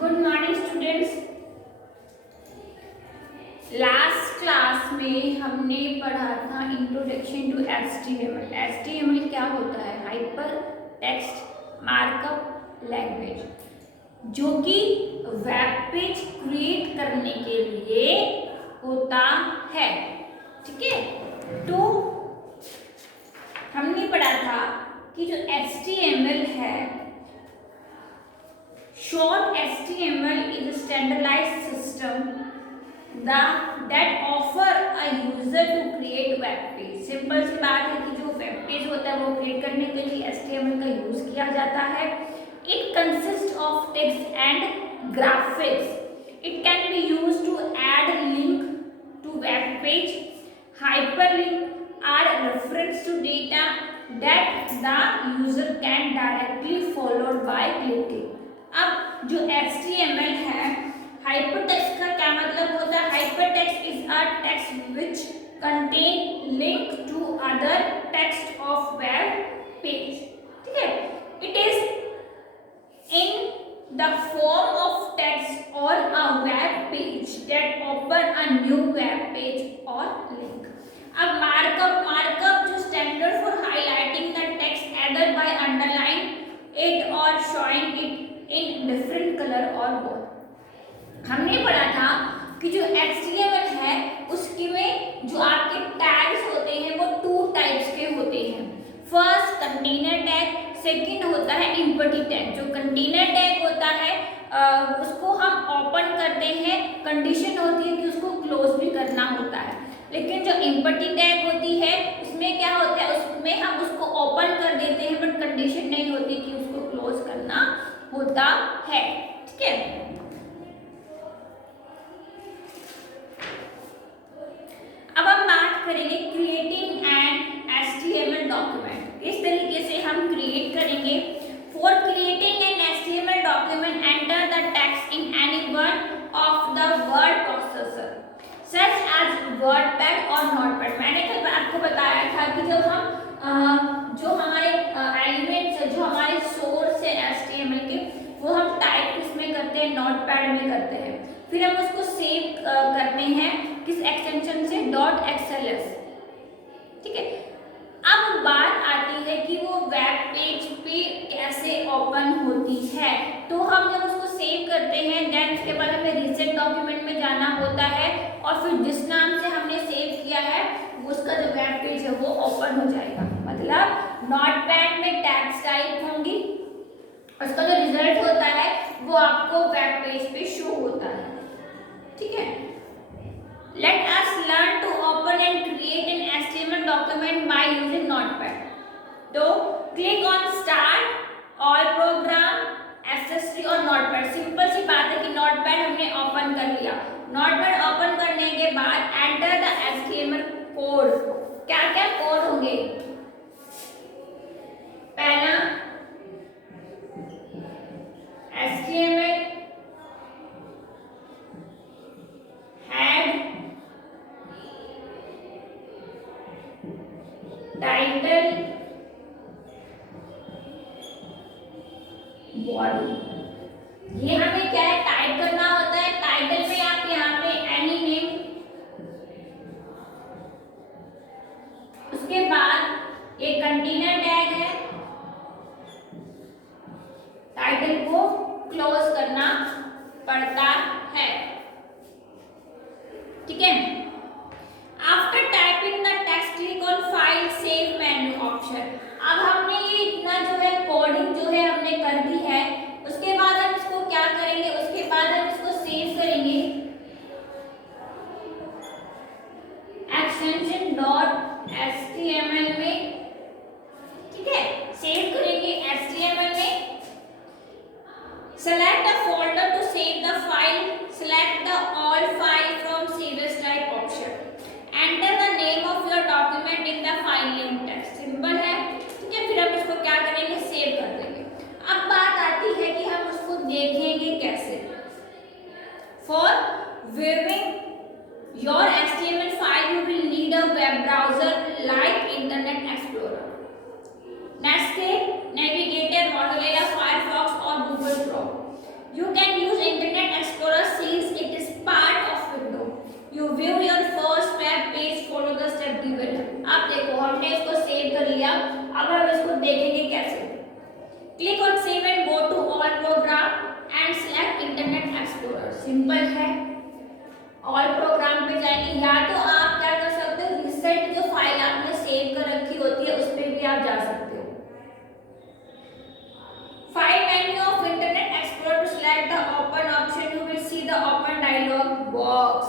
Good morning students. Last class में हमने पढ़ा था इंट्रोडक्शन टू HTML। HTML क्या होता है? हाइपर टेक्स्ट मार्कअप लैंग्वेज, जो कि वेब पेज क्रिएट करने के लिए होता है। ठीक है, तो हमने पढ़ा था कि जो HTML है, short HTML is a standardized system that offer a user to create web page। Simple सी बात है कि जो वेब पेज होता है वो क्रिएट करने के लिए HTML का यूज किया जाता है। It consists of text and graphics. It can be used to add link to web page. Hyperlink are reference to data that the user can directly follow by clicking। अब जो HTML है, hypertext का क्या मतलब होता है? Hypertext is a text which contain link to other text of web page. ठीक है, it is in the form of text और a web page that open a new web page और लिंक। अब मार्कअप जो standard for highlighting the text either by underline it और showing it in different colour और bold. हमने पढ़ा था कि जो HTML है उसके में जो आपके टैग्स होते हैं वो 2 टाइप्स के होते हैं। फर्स्ट कंटेनर टैग, सेकंड होता है एम्प्टी टैग। जो कंटेनर टैग होता है उसको हम ओपन करते हैं, कंडीशन होती है कि उसको क्लोज भी करना होता है। लेकिन जो एम्प्टी टैग होती है उसमें क्या होता है, उसमें हम उसको ओपन कर देते हैं बट कंडीशन नहीं होती कि उसको क्लोज करना होता है। ठीक है, अब हम बात करेंगे क्रिएटिंग एन HTML डॉक्यूमेंट। किस तरीके से हम क्रिएट करेंगे? For creating an HTML document enter the text in any one of the word processor such as WordPad और नोटपैड। मैंने कल आपको बताया था कि जब हम जो हमारे एलिमेंट्स है, जो हमारे सोर्स है HTML के, वो हम टाइप इसमें करते हैं, नोटपैड में करते हैं। फिर हम उसको सेव करते हैं किस एक्सटेंशन से? .xls। ठीक है, अब बात आती है कि वो वेब पेज पे कैसे ओपन होती है। तो हम जब उसको सेव करते हैं देन उसके बाद हमें रीसेंट डॉक्यूमेंट में जाना होता है और फिर जिस नाम से हमने सेव किया है उसका जो वेब पेज है वो ओपन हो जाएगा। मतलब नोटपैड में टैग्स टाइप होंगी, उसका जो रिजल्ट होता है वो आपको वेब पेज पे शो होता है। ठीक है, let us learn to open and create an HTML document by using Notepad। तो click on start, all program, accessory और Notepad। सिंपल सी बात है कि Notepad हमने ओपन कर लिया। Notepad ओपन करने के बाद enter the HTML कोड। क्या क्या कोड होंगे? पहला HTML टाइटल, बॉडी। ये हमें क्या है? टाइप करना होता है। टाइटल में आप यहाँ पे एनी नेम, उसके बाद ये कंटेनर टैग है, टाइटल को क्लोज करना पड़ता है। ठीक है, after typing the text click on file save menu option. अब हमने ये इतना जो है कोडिंग जो है हमने कर दी है, उसके बाद हम इसको क्या करेंगे? उसके बाद हम इसको सेव करेंगे एक्सटेंशन .html में। ठीक है, सेव करेंगे HTML में। Select the folder to save the file explorer, simple है। ऑल प्रोग्राम पे जाएंगे, या तो आप क्या कर सकते हो, रिसेंट जो फाइल आपने सेव कर रखी होती है उस पर भी आप जा सकते हो। File menu of internet explorer, to select the open option you will see the open dialog box.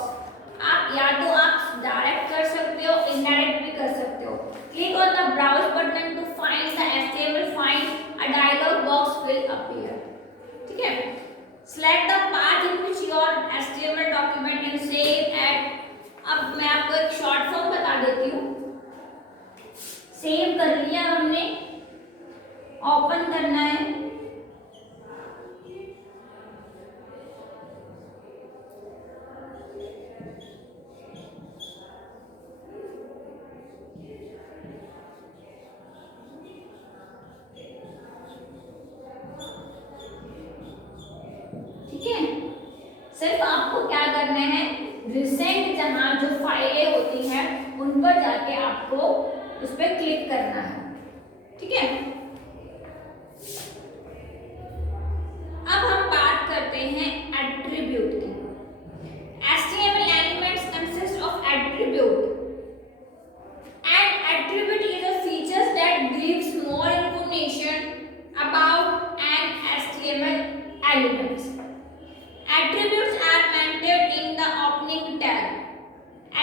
आप या तो आप डायरेक्ट कर सकते हो, इनडायरेक्ट भी कर सकते हो। Click on the browse button to find the HTML file, a dialog box will appear. ठीक है, select the path in which your HTML document and save at। अब मैं आपको एक शॉर्ट फॉर्म बता देती हूँ। सेव कर लिया हमने, ओपन करना है, सिर्फ आपको क्या करना है, रिसेंट जहां जो फाइलें होती हैं उन पर जाके आपको उस पर क्लिक करना है। ठीक है, अब हम बात करते हैं एट्रीब्यूट की। HTML elements consist of attribute and attribute is a features that gives more information about an HTML elements. Attributes are maintained in the opening tag.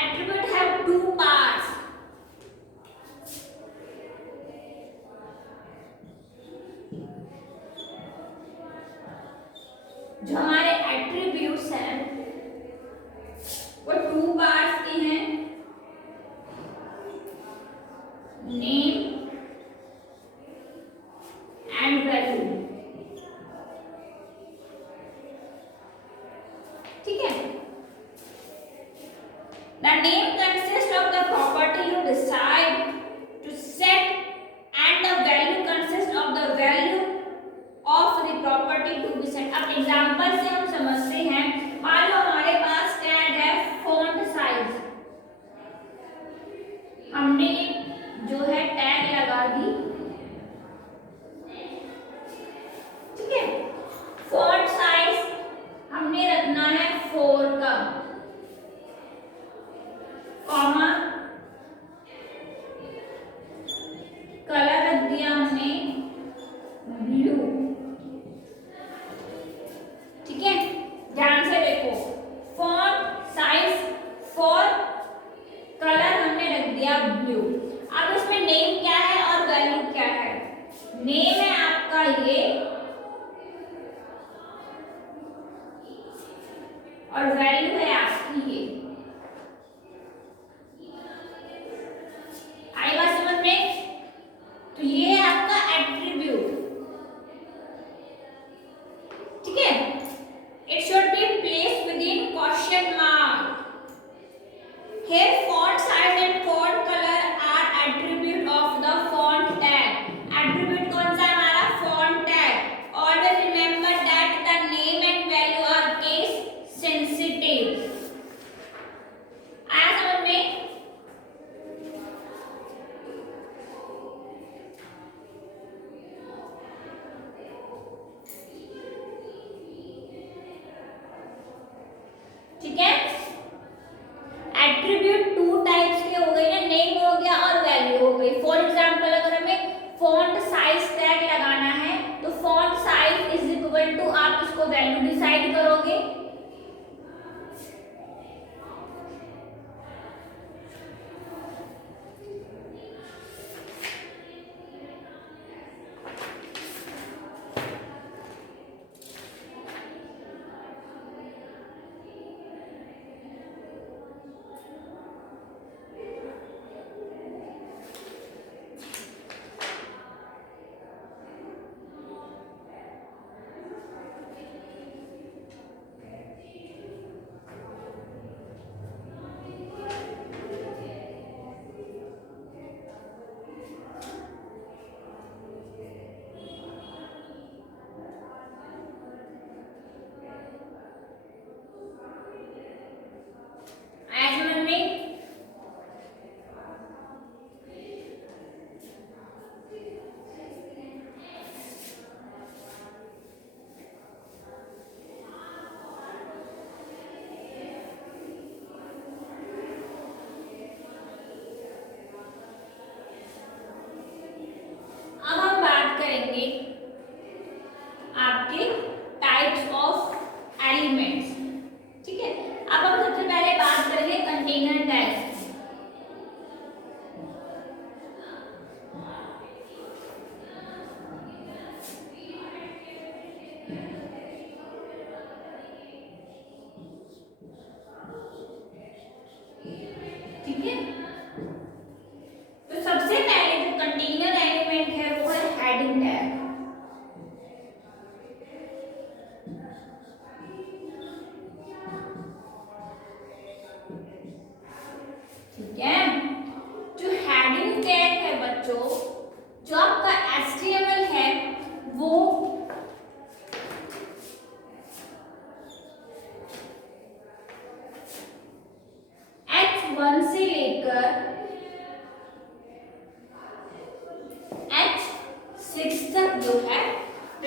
Attributes have two parts. जो हमारे एट्रीब्यूट्स हैं वो two parts के हैं, name and value. ठीक है, the name consists of the property you decide to set and the value consists of the value of the property to be set। अब example से हम समझते हैं, मान लो हमारे पास टैग है फॉन्ट साइज, हमने जो है टैग लगा दी। ठीक है, फॉन्ट साइज हमने रखना है 4 का, कॉमा कलर रख दिया हमने ब्लू। ठीक है, ध्यान से देखो, फॉन्ट साइज 4, कलर हमने रख दिया ब्लू। अब इसमें नेम क्या है और वैल्यू क्या है? नेम है आपका ये और वैल्यू है आपकी ये। आई बात समझ में? तो ये है आपका एट्रीब्यूट। ठीक है, it should be placed within question mark. Here font size and font color are attribute of the font tag. Attribute कौन सा है हमारा? font tag. Always remember that the name and value are case sensitive.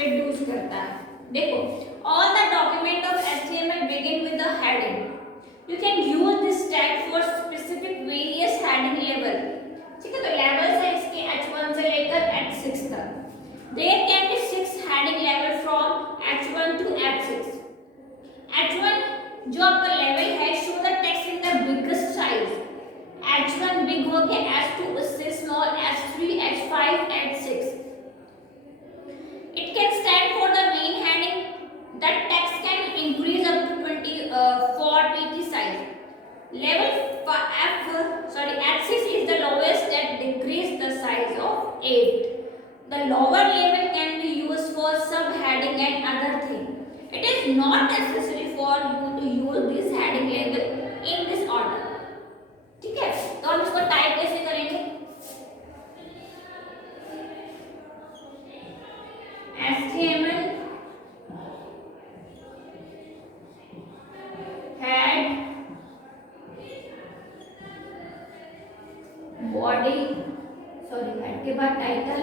Produce करता है। देखो, all the document of HTML begin with the heading. You can use this tag for specific various heading level. ठीक है, तो levels है इसके H1 से लेकर H6 तक। There can be 6 heading level from H1 to H6। H1 जो आपका लेवल है, show the text in the biggest size. H1 big हो गया, H2 उससे small, H3, H5, H6। It can stand for the main heading. That text can increase up to 24 size. Level H6 is the lowest that decrease the size of 8. The lower level can be used for subheading and other thing. It is not necessary for you to use this heading level in this order. ठीक है, तो हम इसको type कैसे करेंगे? HTML head body, head के बाद title,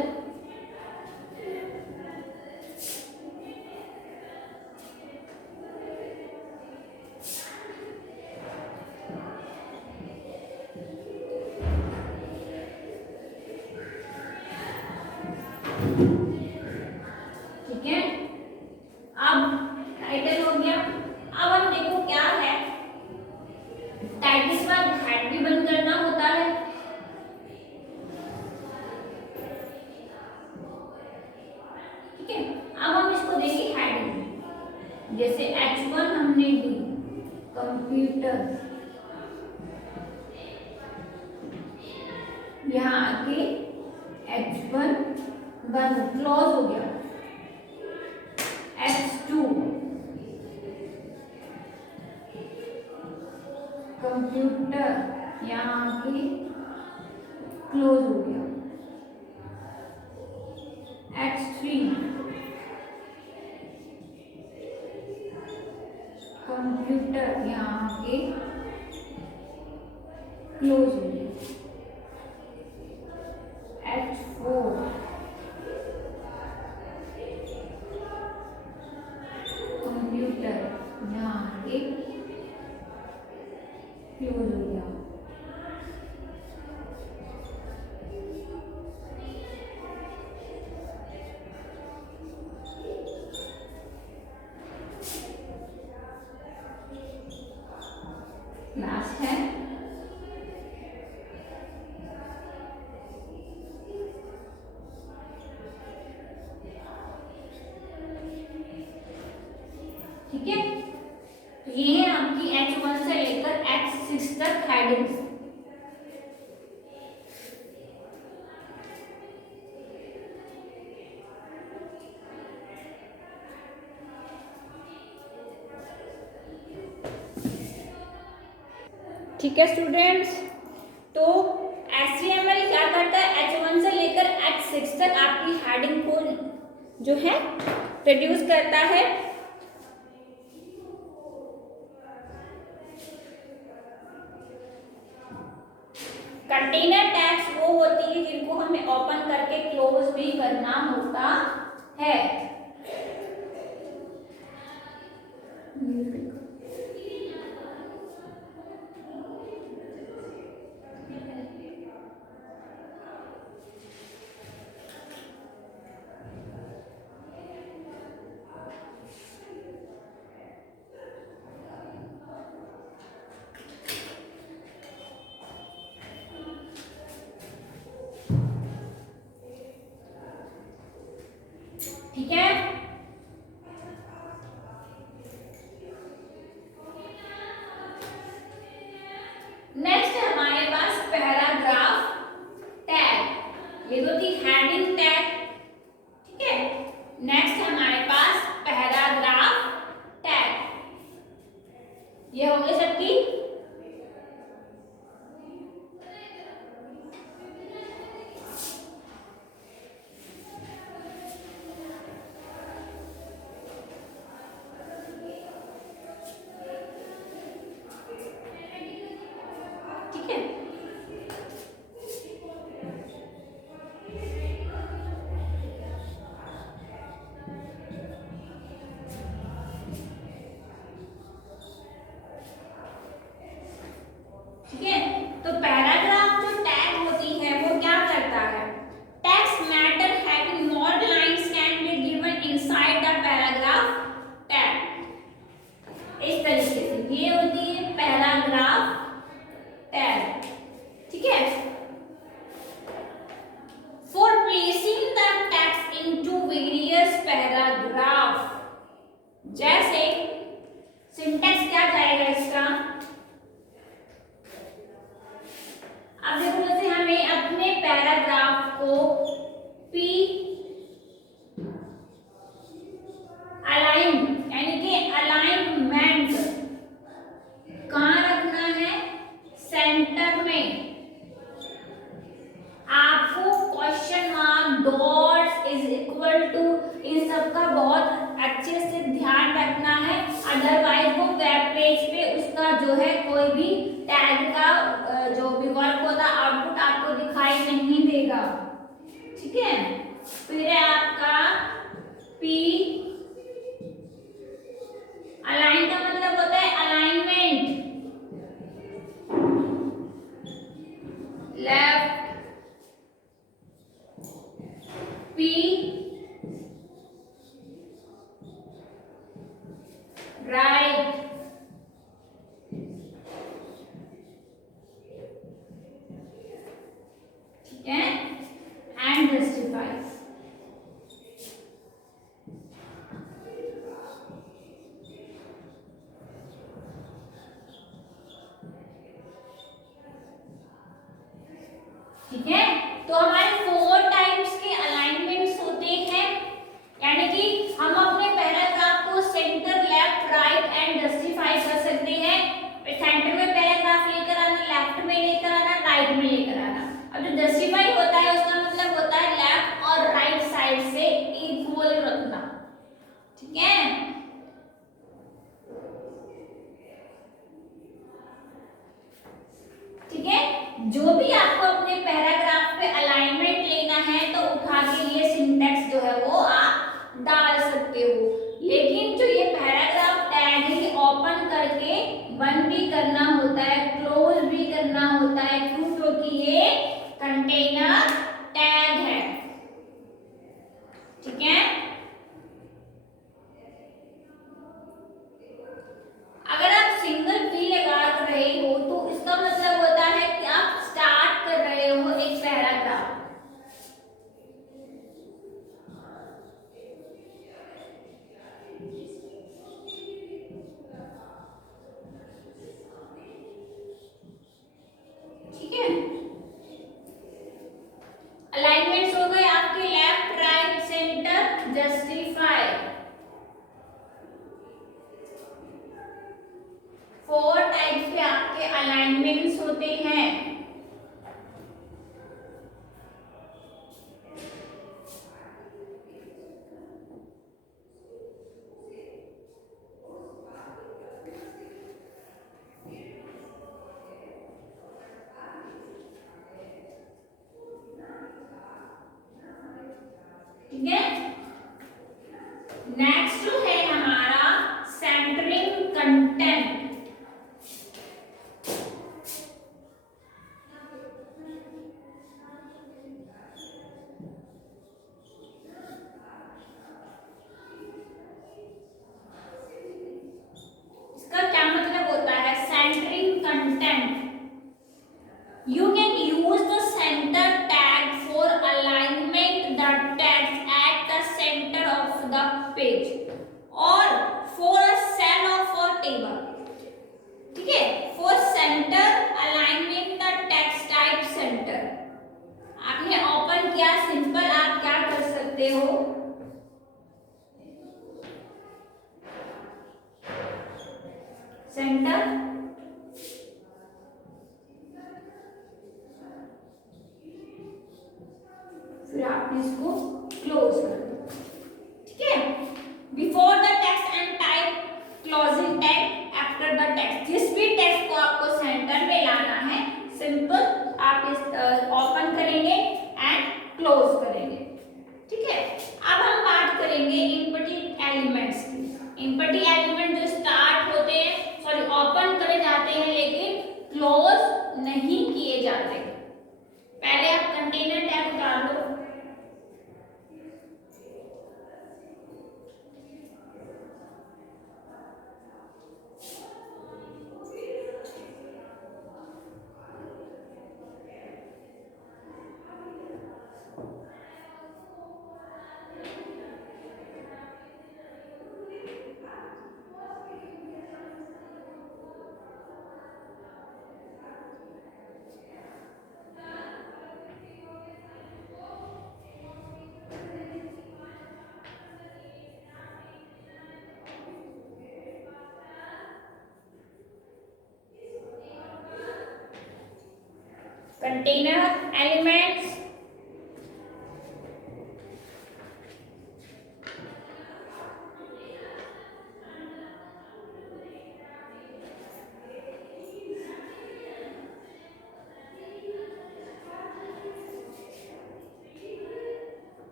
ठीक है। अब टाइटल हो गया। अब हम देखो क्या है, टाइटल के बाद हेड भी बंद करना होता है। ठीक है, अब हम इसको देंगे हेडिंग। जैसे H1 हमने दी कंप्यूटर, यहाँ आके H1 बंद, क्लोज हो गया। H2 कंप्यूटर, यहाँ आके क्लोज हो गया। H3 कंप्यूटर, यहाँ आके क्लोज हो गया। H4 कंप्यूटर, यहाँ आके क्लोज हो गया। लास्ट है ठीक है, तो ये है आपकी H1 से लेकर H6 तक हेडिंग्स। ठीक है स्टूडेंट्स, तो HTML क्या करता है, H1 से लेकर H6 तक आपकी हेडिंग को जो है प्रोड्यूस करता है। कंटेनर टैग्स वो होती है जिनको हमें ओपन करके क्लोज भी करना होता है। ठीक है, जैसे सिंटेक्स क्या जाएगा इसका, अब देखो जैसे हमें अपने पैराग्राफ को पी अलाइन यानी कि अलाइनमेंट कहाँ रखना है, सेंटर में। आपको question mark, dots, is equal to, इन सब का बहुत अच्छे से ध्यान रखना है, अदरवाइज वो वेब पेज पे उसका जो है कोई भी टैग का जो विकल्प होता है आउटपुट आपको दिखाई नहीं देगा। ठीक है, फिर है आपका पी अलाइन का मतलब होता है अलाइनमेंट, लेफ्ट, पी राइट, ठीक है, एंड जस्टिफाइज। ठीक है, तो हमारे 4 टाइप्स के अलाइनमेंट्स होते हैं, यानी कि हम अपने पैराग्राफ को centre, left, right and justify कर सकते हैं। सेंटर में पैराग्राफ लेकर आना, लेफ्ट में लेकर आना, राइट में लेकर आना। अब जो जस्टिफाई होता है उसका मतलब होता है लेफ्ट और राइट साइड से इक्वल रखना। ठीक है, ठीक है, जो भी आपको अपने पैराग्राफ पे अलाइनमेंट लेना है तो उठा के ये सिंटेक्स जो है वो आप डाल सकते हो, लेकिन जो ये पैराग्राफ टैग है ये ओपन करके बंद भी करना होता है, क्लोज भी करना होता है। क्यों? क्योंकि ये कंटेनर टैग है। ठीक है, अगर आप सिंगल पी लगा रहे हो तो इसका मतलब होता है कि आप स्टार्ट कर रहे हो एक पैराग्राफ। ठीक है, अलाइनमेंट्स हो गए आपके left, right, centre, justify. 4 types के आपके अलाइनमेंट्स होते हैं। ठीक है, नेक्स्ट जो है हमारा सेंटरिंग कंटेंट। इसका क्या मतलब होता है centering content? You can use the center tag for alignment the text at the center of the page or for a cell of a table. ठीक है, for center aligning the text type center. आपने open किया, simple आप क्या कर सकते हो, centre, फिर आपने इसको क्लोज कर दो। ठीक है, before the text and type closing tag after the text. जिस भी टेक्स्ट को आपको सेंटर में लाना है सिंपल आप इस ओपन करेंगे एंड क्लोज करेंगे। ठीक है, अब हम बात करेंगे इम्पटी एलिमेंट्स की। इम्पटी एलिमेंट जो स्टार्ट होते हैं, सॉरी ओपन करे जाते हैं लेकिन क्लोज नहीं किए जाते। पहले आप कंटेनर टैग उतार लो। कंटेनर एलिमेंट्स,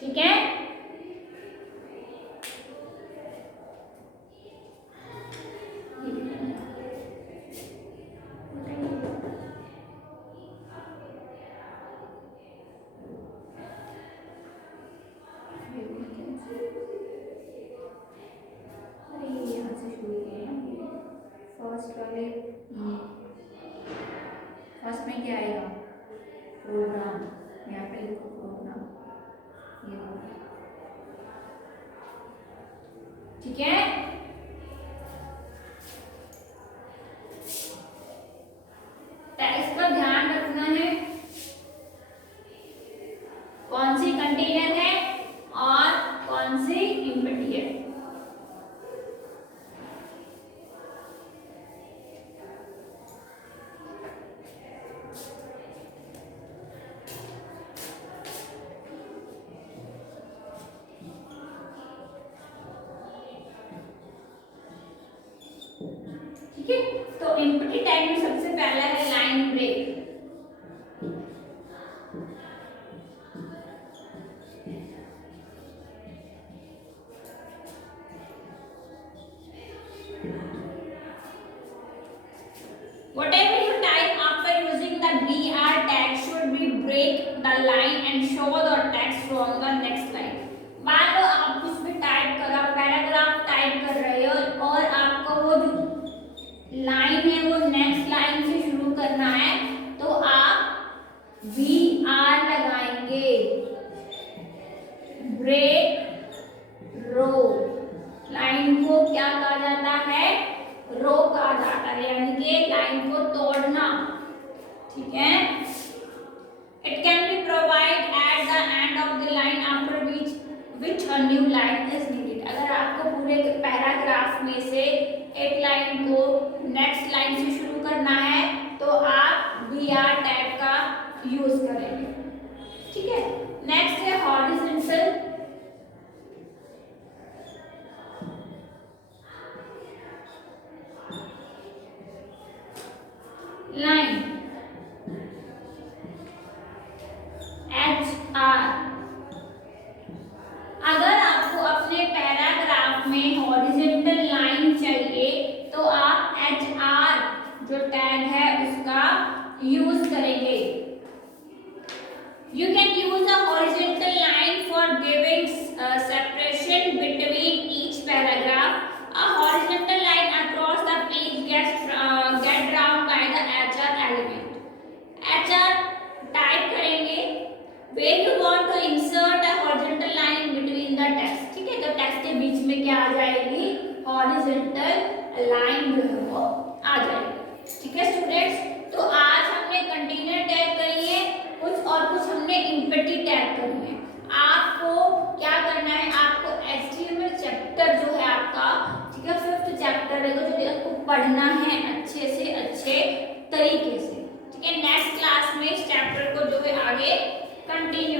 ठीक है। फर्स्ट वाले फर्स्ट में क्या आएगा, प्रोग्राम, यहाँ पे लिखो प्रोग्राम, ये ठीक है। इसका ध्यान रखना है कौन सी कंटेनर है और कौन सी एम्प्टी है। ठीक है, तो एम्प्टी टैग में सबसे पहला है line break. Whatever you type after using the BR tag should be break the line and show the text from the next line। मान लो आप कुछ भी टाइप करा, पैराग्राफ टाइप कर रहे हो और आपको वो जो लाइन है वो नेक्स्ट लाइन से शुरू करना है, तो आप BR लगाएंगे, ब्रेक रो। लाइन को क्या कहा जाता है, रो कहा जाता है, यानी कि लाइन को तोड़ना। ठीक है। It can be provide at the end of the line after which a new line is needed. अगर आपको पूरे पैराग्राफ में से एक लाइन को नेक्स्ट लाइन से शुरू करना है तो आप BR टैग का यूज करेंगे। ठीक है। नेक्स्ट है हॉरिजॉन्टल। Line HR। अगर आपको अपने पैराग्राफ में हॉरिजॉन्टल लाइन चाहिए तो आप HR जो टैग है उसका यूज करेंगे। You can use a horizontal line for giving separation between each paragraph. A horizontal line across the page get drawn by the HR element। HR type करेंगे where you want to insert a horizontal line in between the text। ठीक है, तो text के बीच में क्या आ जाएगी, horizontal line जो है वो आ जाएगी। ठीक है स्टूडेंट्स, तो आज हमने कंटेनर टैग करी है कुछ और कुछ हमने एम्प्टी टैग करी है। आपको क्या करना है, आपको HTML चैप्टर जो है आपका, ठीक है, 5th चैप्टर है जो आपको पढ़ना है अच्छे से अच्छे तरीके से। ठीक है, नेक्स्ट क्लास में इस चैप्टर को जो है आगे कंटिन्यू